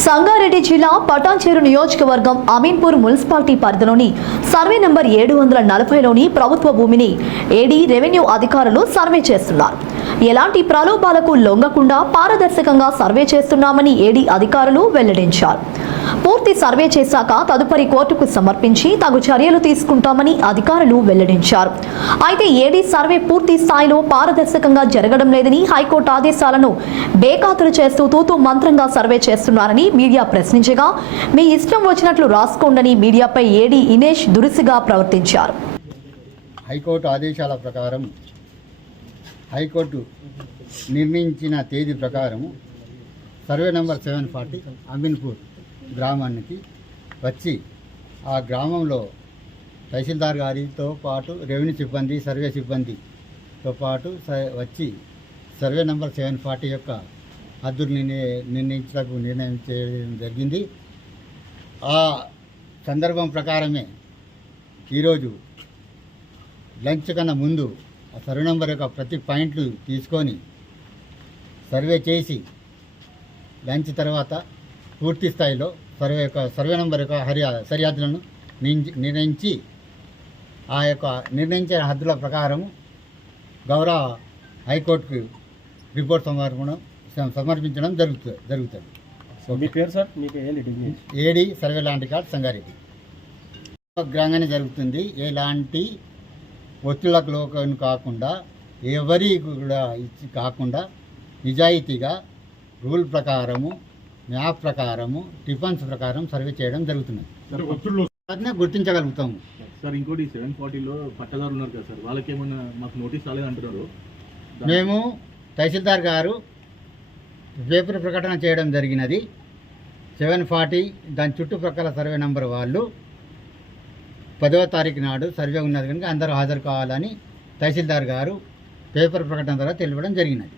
సంగారెడ్డి జిల్లా పటాన్చెరు నియోజకవర్గం అమీన్పూర్ మున్సిపాలిటీ పరిధిలోని సర్వే నంబర్ 740లోని ప్రభుత్వ భూమిని ఏడీ రెవెన్యూ అధికారులు సర్వే చేస్తున్నారు. ఎలాంటి ప్రలోభాలకు లొంగకుండా పారదర్శకంగా సర్వే చేస్తున్నామని ఏడీ అధికారులు వెల్లడించారు. పూర్తి సర్వే చేశాక తదుపరి కోర్టుకు సమర్పించి తగు చర్యలు తీసుకుంటామని అధికారులు వెల్లడించారు. అయితే ఏడీ సర్వే పూర్తి స్థాయిలో పారదర్శకంగా జరగడం లేదని హైకోర్టు ఆదేశాలను బేఖాతరు చేస్తూ తూతూ మంత్రంగా సర్వే చేస్తున్నారని మీడియా ప్రశ్నించగా మీ ఇష్టం వచ్చినట్లు రాసుకోండని మీడియాపై ఏడీ ఇనేష్ దురుసుగా ప్రవర్తించారు. హైకోర్టు ఆదేశాల ప్రకారం హైకోర్టు నిర్ణయించిన తేదీ ప్రకారం సర్వే నెంబర్ 740 అమీన్పూర్ గ్రామానికి వచ్చి ఆ గ్రామంలో తహసీల్దార్ గారితో పాటు రెవెన్యూ సిబ్బంది సర్వే సిబ్బందితో పాటు వచ్చి సర్వే నెంబర్ 740 యొక్క హద్దులు నిర్ణయించడానికి నిర్ణయం చేయడం జరిగింది. ఆ సందర్భం ప్రకారమే ఈరోజు లంచ్ కన్నా ముందు ఆ సర్వే నెంబర్ యొక్క ప్రతి పాయింట్లు తీసుకొని సర్వే చేసి లంచ్ తర్వాత పూర్తి స్థాయిలో సర్వే నెంబర్ యొక్క సరిహద్దులను నిర్ణయించి ఆ యొక్క నిర్ణయించిన హద్దుల ప్రకారం గౌరవ హైకోర్టుకు రిపోర్ట్ సమర్పించడం జరుగుతుంది. మీ పేరు sir? AD survey land record Sangareddy. గ్రంగానే జరుగుతుంది. ఎలాంటి ఒత్తిళ్లకు లోకం కాకుండా ఎవరి కూడా ఇచ్చి కాకుండా నిజాయితీగా రూల్ ప్రకారము మ్యాప్ ప్రకారము డిఫెన్స్ ప్రకారం సర్వే చేయడం జరుగుతుంది. గుర్తించగలుగుతాము సార్. ఇంకోటి 740లో పట్టదారులు ఉన్నారు కదా సార్, వాళ్ళకి ఏమన్నా మాకు నోటీస్ రాలేదంటున్నారు. మేము తహసీల్దార్ గారు పేపర్ ప్రకటన చేయడం జరిగినది. 740 దాని చుట్టుప్రక్కల సర్వే నెంబర్ వాళ్ళు 10వ తారీఖు నాడు సర్వే ఉన్నది కనుక అందరూ హాజరు కావాలని తహసీల్దార్ గారు పేపర్ ప్రకటన ద్వారా తెలియడం జరిగినది.